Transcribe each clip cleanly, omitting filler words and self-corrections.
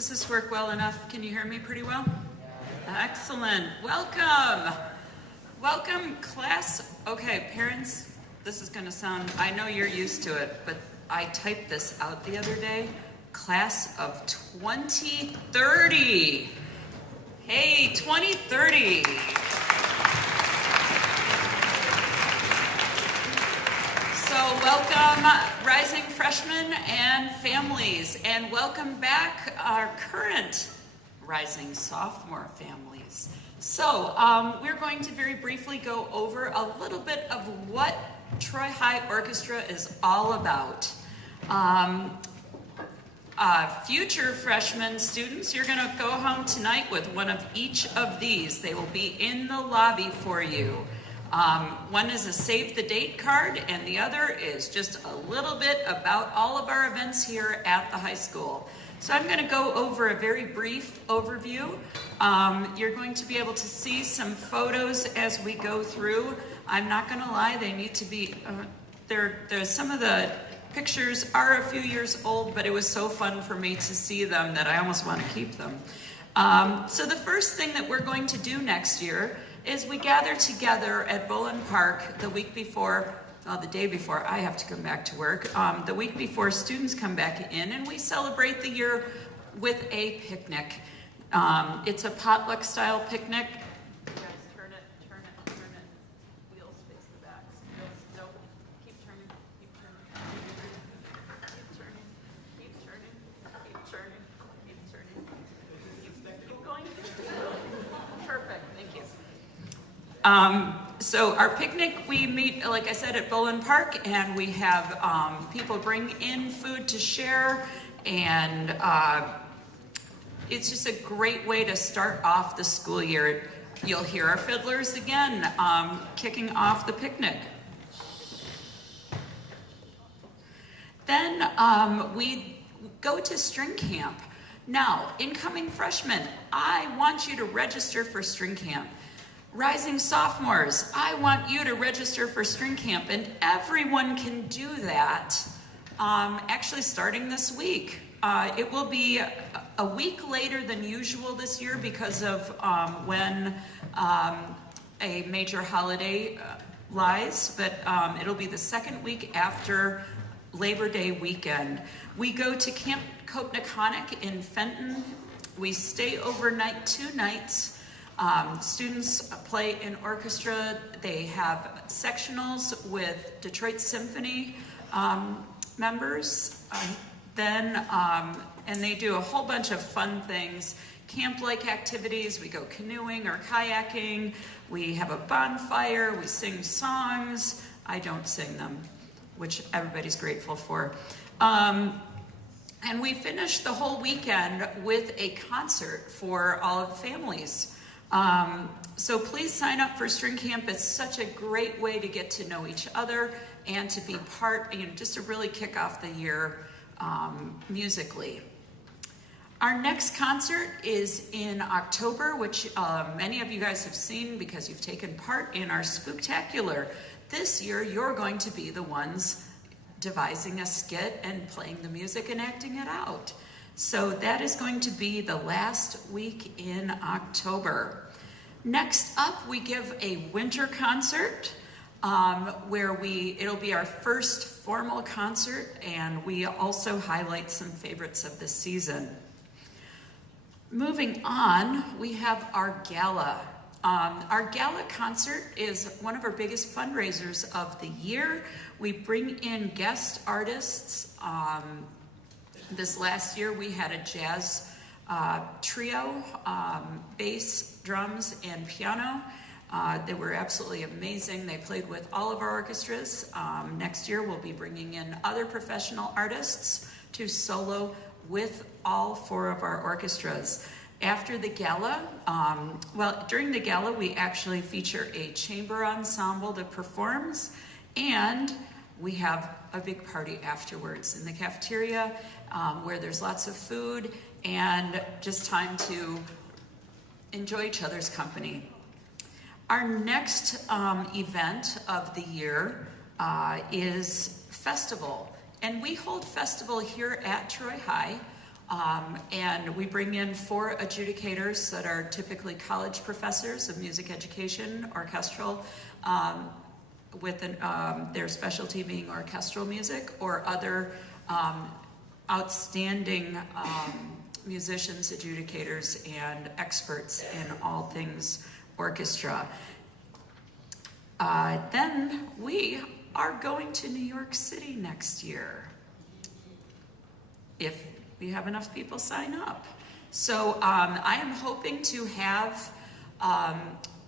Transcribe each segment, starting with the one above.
Does this work well enough? Can you hear me pretty well? Excellent. Welcome. Welcome, class. Okay, parents, this is going to sound, I know you're used to it, but I typed this out the other day. Class of 2030. Hey, 2030. So welcome, rising freshmen and families, and welcome back our current rising sophomore families. So we're going to very briefly go over a little bit of what Troy High Orchestra is all about. Future freshman students, you're going to go home tonight with one of each of these. They will be in the lobby for you. One is a save the date card, and the other is just a little bit about all of our events here at the high school. So I'm going to go over a very brief overview. You're going to be able to see some photos as we go through. I'm not going to lie, they need to be, there's some of the pictures are a few years old, but it was so fun for me to see them that I almost want to keep them. So the first thing that we're going to do next year is we gather together at Bullen Park the week before, the day before I have to come back to work, the week before students come back in, and we celebrate the year with a picnic. It's a potluck style picnic. You guys turn it. Wheels face the back. Wheels, nope. Keep turning. Keep going. Perfect, thank you. So our picnic, we meet, like I said, at Bullen Park, and we have people bring in food to share, and it's just a great way to start off the school year. You'll hear our fiddlers again kicking off the picnic. Then we go to string camp. Now, incoming freshmen, I want you to register for string camp. Rising sophomores, I want you to register for string camp, and everyone can do that actually starting this week. It will be a week later than usual this year because of when a major holiday lies, but it'll be the second week after Labor Day weekend. We go to Camp Kopnickhonik in Fenton. We stay overnight 2 nights. Students play in orchestra. They have sectionals with Detroit Symphony members. And they do a whole bunch of fun things, camp-like activities. We go canoeing or kayaking. We have a bonfire. We sing songs. I don't sing them, which everybody's grateful for. And we finish the whole weekend with a concert for all of the families. So please sign up for string camp. It's such a great way to get to know each other and to be part, just to really kick off the year musically. Our next concert is in October, which many of you guys have seen because you've taken part in our Spooktacular. This year, you're going to be the ones devising a skit and playing the music and acting it out. So that is going to be the last week in October. Next up, we give a winter concert where it'll be our first formal concert, and we also highlight some favorites of the season. Moving on, we have our gala. Our gala concert is one of our biggest fundraisers of the year. We bring in guest artists. This last year we had a jazz trio, bass, drums, and piano. They were absolutely amazing. They played with all of our orchestras. Next year we'll be bringing in other professional artists to solo with all 4 of our orchestras. After the gala, during the gala we actually feature a chamber ensemble that performs, and we have a big party afterwards in the cafeteria where there's lots of food and just time to enjoy each other's company. Our next event of the year is Festival, and we hold Festival here at Troy High And we bring in 4 adjudicators that are typically college professors of music education, orchestral, with their specialty being orchestral music, or other outstanding musicians, adjudicators, and experts in all things orchestra. Then we are going to New York City next year, if we have enough people sign up. So I am hoping to have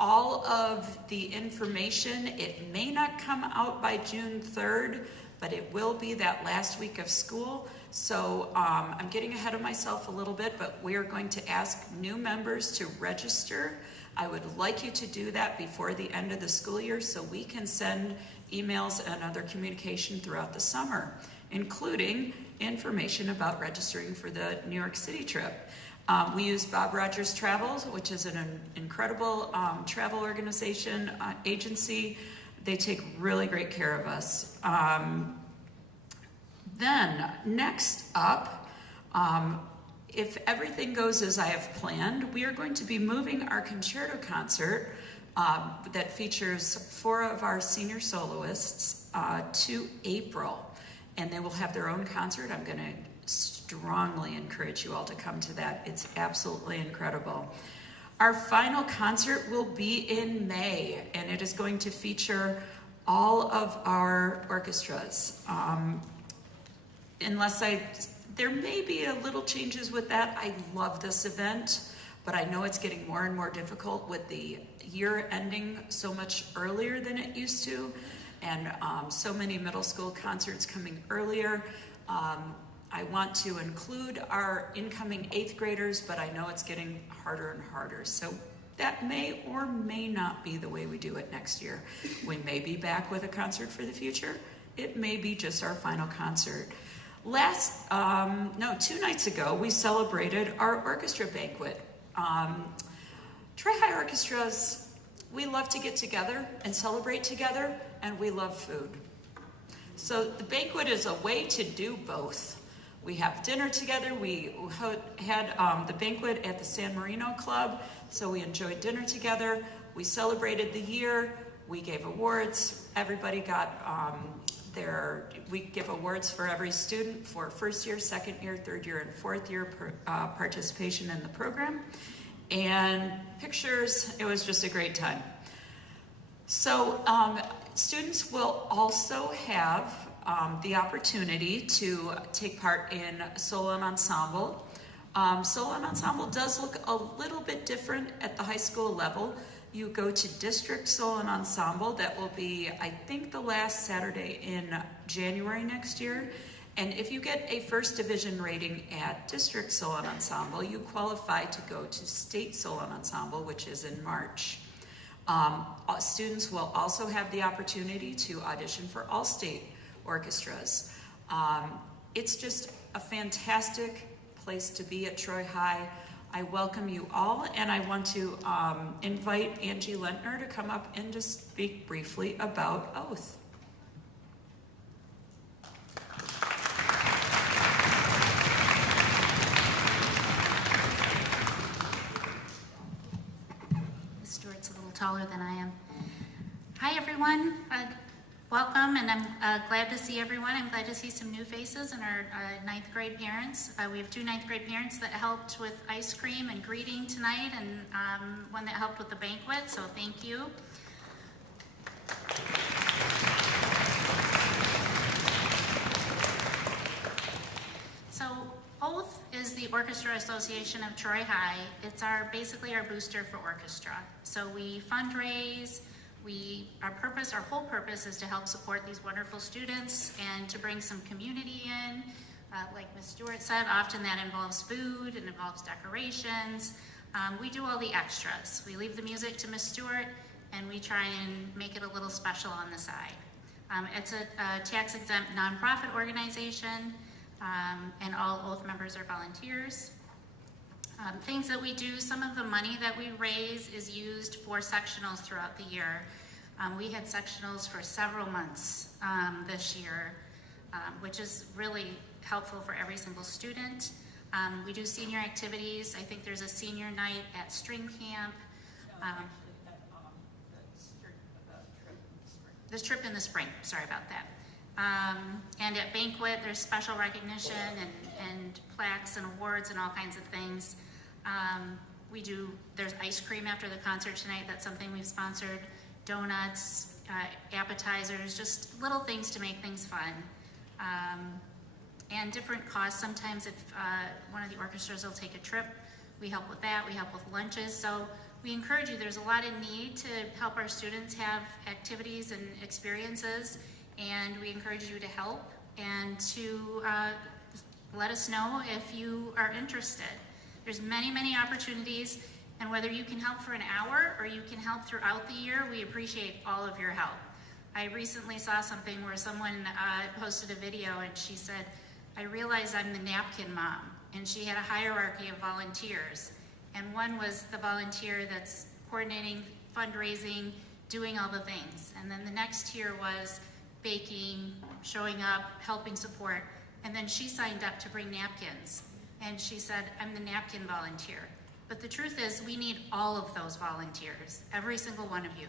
all of the information. It may not come out by June 3rd, but it will be that last week of school. So I'm getting ahead of myself a little bit, but we are going to ask new members to register. I would like you to do that before the end of the school year so we can send emails and other communication throughout the summer, including information about registering for the New York City trip. We use Bob Rogers Travels, which is an incredible travel organization, agency. They take really great care of us. Then next up, if everything goes as I have planned, we are going to be moving our concerto concert that features 4 of our senior soloists to April, and they will have their own concert. I'm going to strongly encourage you all to come to that. It's absolutely incredible. Our final concert will be in May, and it is going to feature all of our orchestras. There may be a little changes with that. I love this event, but I know it's getting more and more difficult with the year ending so much earlier than it used to, and so many middle school concerts coming earlier. I want to include our incoming 8th graders, but I know it's getting harder and harder. So that may or may not be the way we do it next year. We may be back with a concert for the future. It may be just our final concert. 2 nights ago, we celebrated our orchestra banquet. Tri-High orchestras, we love to get together and celebrate together, and we love food. So the banquet is a way to do both. We have dinner together. We had the banquet at the San Marino Club, so we enjoyed dinner together. We celebrated the year. We gave awards. Everybody got we give awards for every student for first year, second year, third year, and fourth year participation in the program. And pictures, it was just a great time. So students will also have the opportunity to take part in solo and ensemble. Solo and ensemble does look a little bit different at the high school level. You go to district solo and ensemble. That will be, I think, the last Saturday in January next year. And if you get a first division rating at district solo and ensemble, you qualify to go to state solo and ensemble, which is in March. Students will also have the opportunity to audition for all state orchestras. It's just a fantastic place to be at Troy High. I welcome you all, and I want to invite Angie Lentner to come up and just speak briefly about Oath. Ms. Stewart's a little taller than I am. Hi, everyone. Welcome, and I'm glad to see everyone. I'm glad to see some new faces and our 9th grade parents. We have 2 9th grade parents that helped with ice cream and greeting tonight, and one that helped with the banquet, so thank you. So Oath is the Orchestra Association of Troy High. It's basically our booster for orchestra. So we fundraise. Our whole purpose is to help support these wonderful students and to bring some community in. Like Ms. Stewart said, often that involves food and involves decorations. We do all the extras. We leave the music to Ms. Stewart, and we try and make it a little special on the side. It's a tax-exempt nonprofit organization, and all Oath members are volunteers. Things that we do, some of the money that we raise is used for sectionals throughout the year. We had sectionals for several months this year, which is really helpful for every single student. We do senior activities. I think there's a senior night at string camp. This trip in the spring, sorry about that. And at banquet, there's special recognition and plaques and awards and all kinds of things. There's ice cream after the concert tonight. That's something we've sponsored. Donuts, appetizers, just little things to make things fun. And different costs. Sometimes if one of the orchestras will take a trip, we help with that. We help with lunches. So we encourage you, there's a lot of need to help our students have activities and experiences, and we encourage you to help and to let us know if you are interested. There's many, many opportunities, and whether you can help for an hour or you can help throughout the year, we appreciate all of your help. I recently saw something where someone posted a video and she said, I realize I'm the napkin mom, and she had a hierarchy of volunteers. And one was the volunteer that's coordinating, fundraising, doing all the things. And then the next tier was baking, showing up, helping support. And then she signed up to bring napkins. And she said, I'm the napkin volunteer. But the truth is, we need all of those volunteers, every single one of you.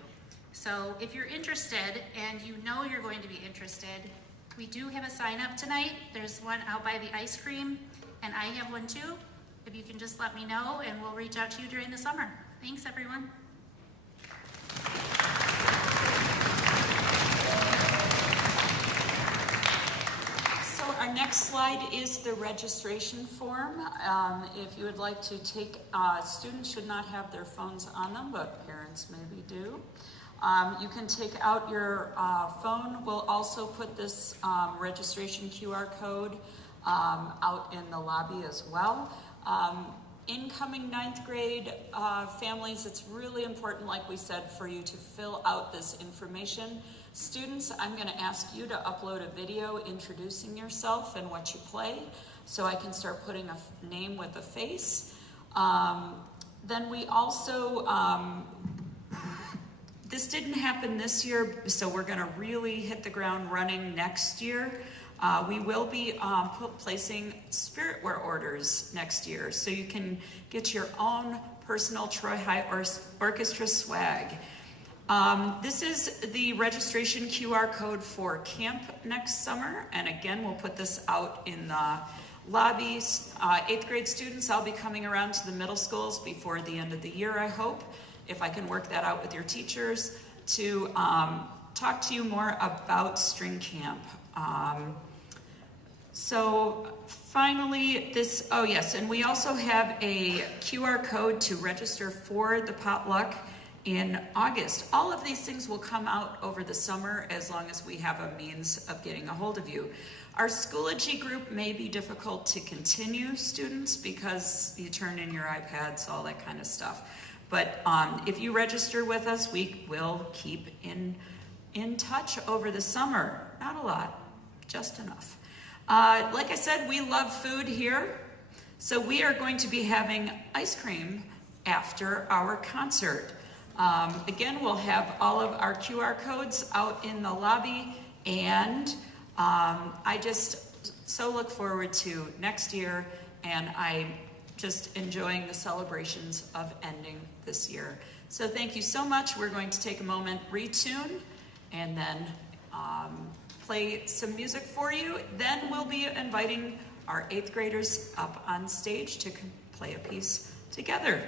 So if you're interested, and you know you're going to be interested, we do have a sign up tonight. There's one out by the ice cream, and I have one too. If you can just let me know, and we'll reach out to you during the summer. Thanks, everyone. So our next slide is the registration form. If you would like to take, students should not have their phones on them, but parents maybe do. You can take out your phone. We'll also put this registration QR code out in the lobby as well. Incoming 9th grade families, it's really important, like we said, for you to fill out this information. Students, I'm going to ask you to upload a video introducing yourself and what you play, so I can start putting a name with a face. Then we also, this didn't happen this year, so we're going to really hit the ground running next year. We will be placing spiritware orders next year, so you can get your own personal Troy High Orchestra swag. This is the registration QR code for camp next summer, and again, we'll put this out in the lobby. 8th grade students, I'll be coming around to the middle schools before the end of the year, I hope, if I can work that out with your teachers, to talk to you more about string camp. So finally, this, oh yes, and we also have a QR code to register for the potluck in August. All of these things will come out over the summer as long as we have a means of getting a hold of you. Our Schoology group may be difficult to continue, students, because you turn in your iPads, all that kind of stuff. But if you register with us, we will keep in touch over the summer. Not a lot, just enough. Like I said, we love food here, so we are going to be having ice cream after our concert. Again, we'll have all of our QR codes out in the lobby, and I just so look forward to next year, and I'm just enjoying the celebrations of ending this year. So thank you so much. We're going to take a moment, retune, and then play some music for you. Then we'll be inviting our 8th graders up on stage to play a piece together.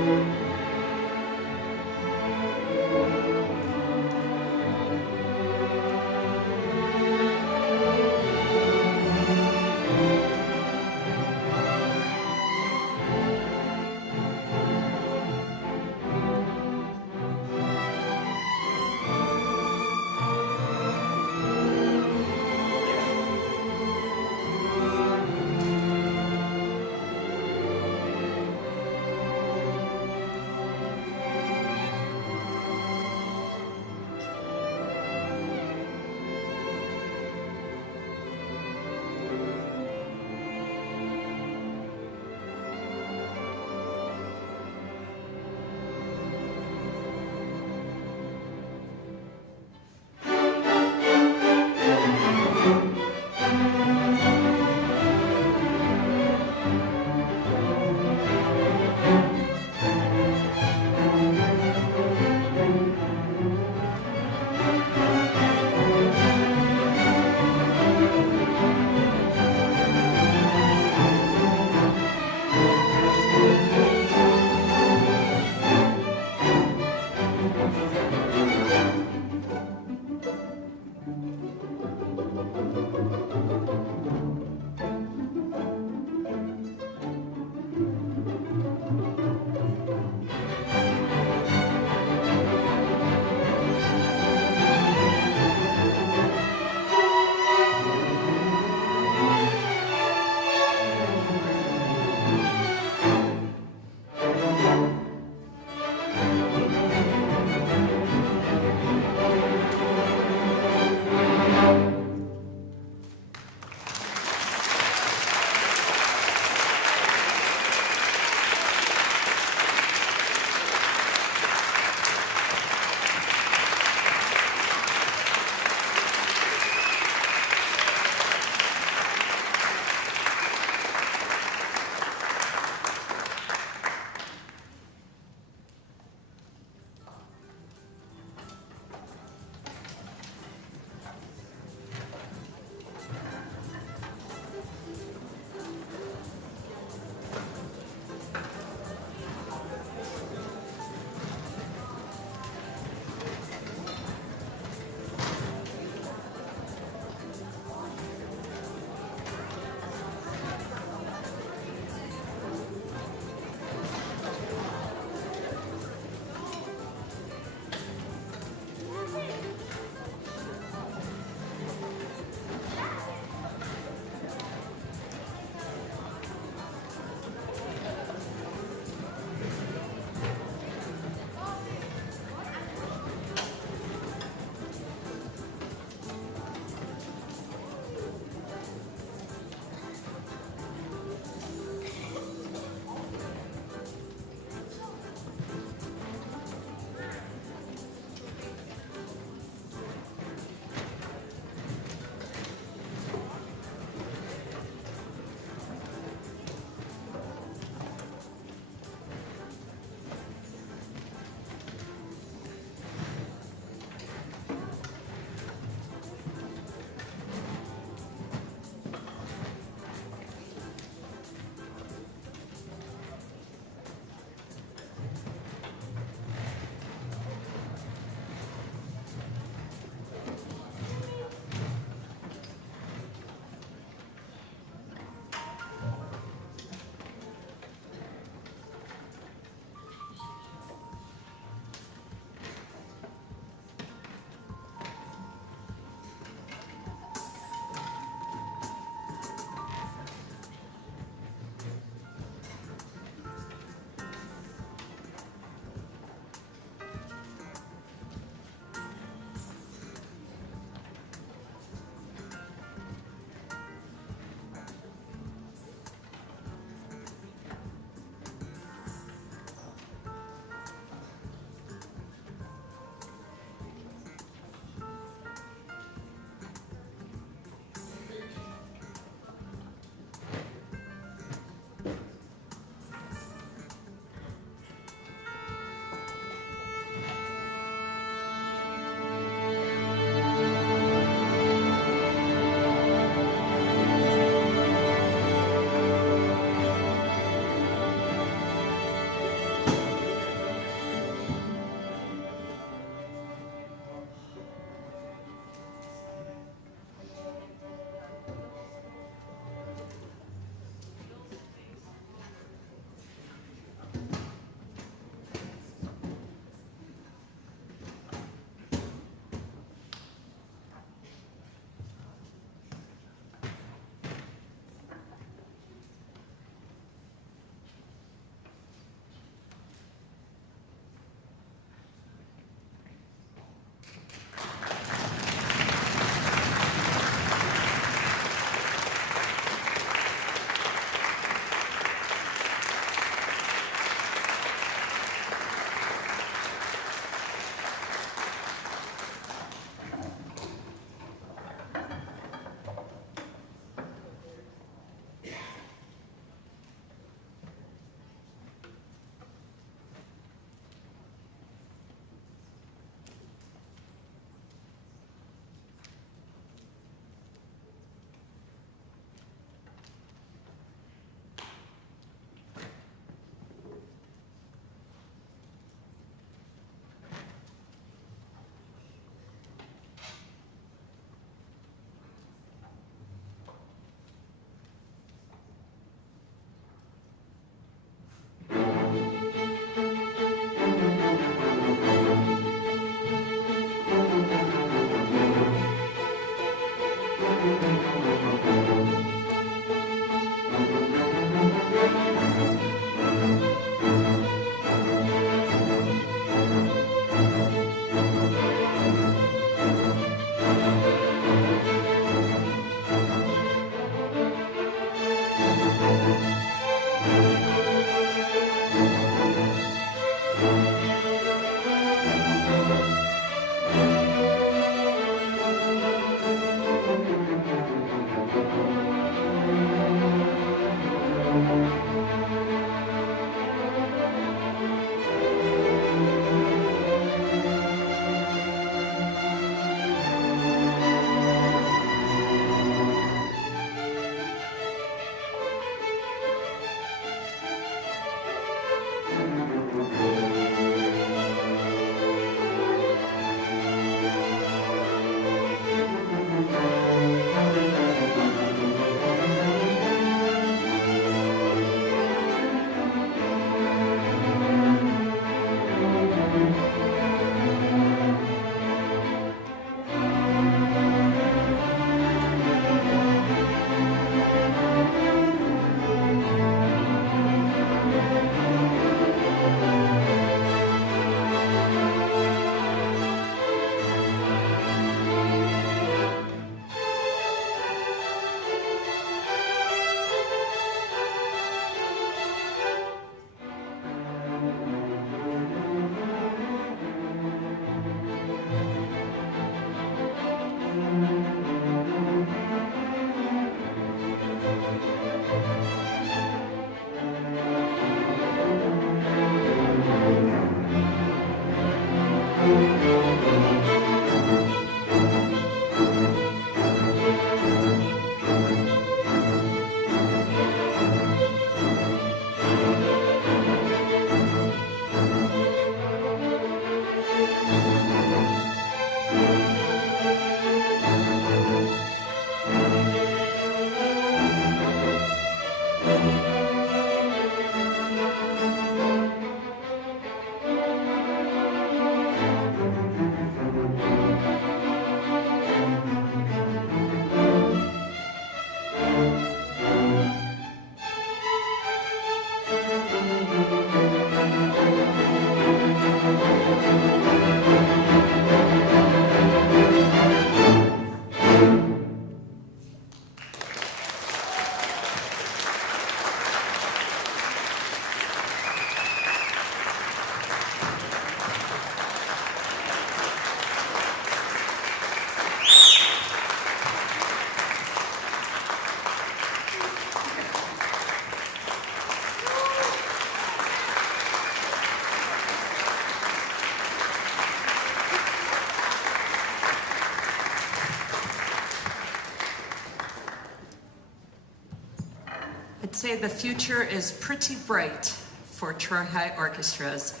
say the future is pretty bright for Troy High Orchestras.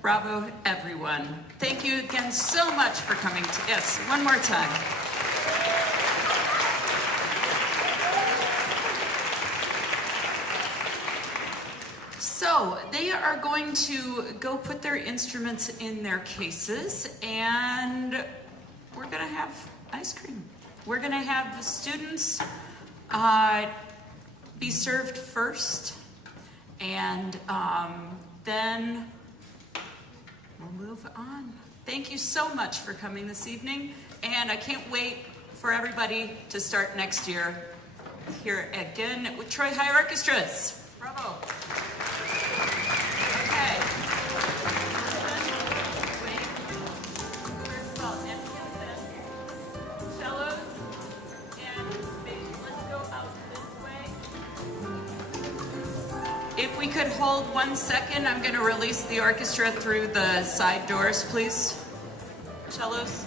Bravo, everyone. Thank you again so much for coming to, yes, one more time. So they are going to go put their instruments in their cases, and we're gonna have ice cream. We're gonna have the students be served first, and then we'll move on. Thank you so much for coming this evening, and I can't wait for everybody to start next year here again with Troy High Orchestras. Bravo. Okay. Cellos and let's go out this way. If we could hold 1 second, I'm going to release the orchestra through the side doors, please. Cellos.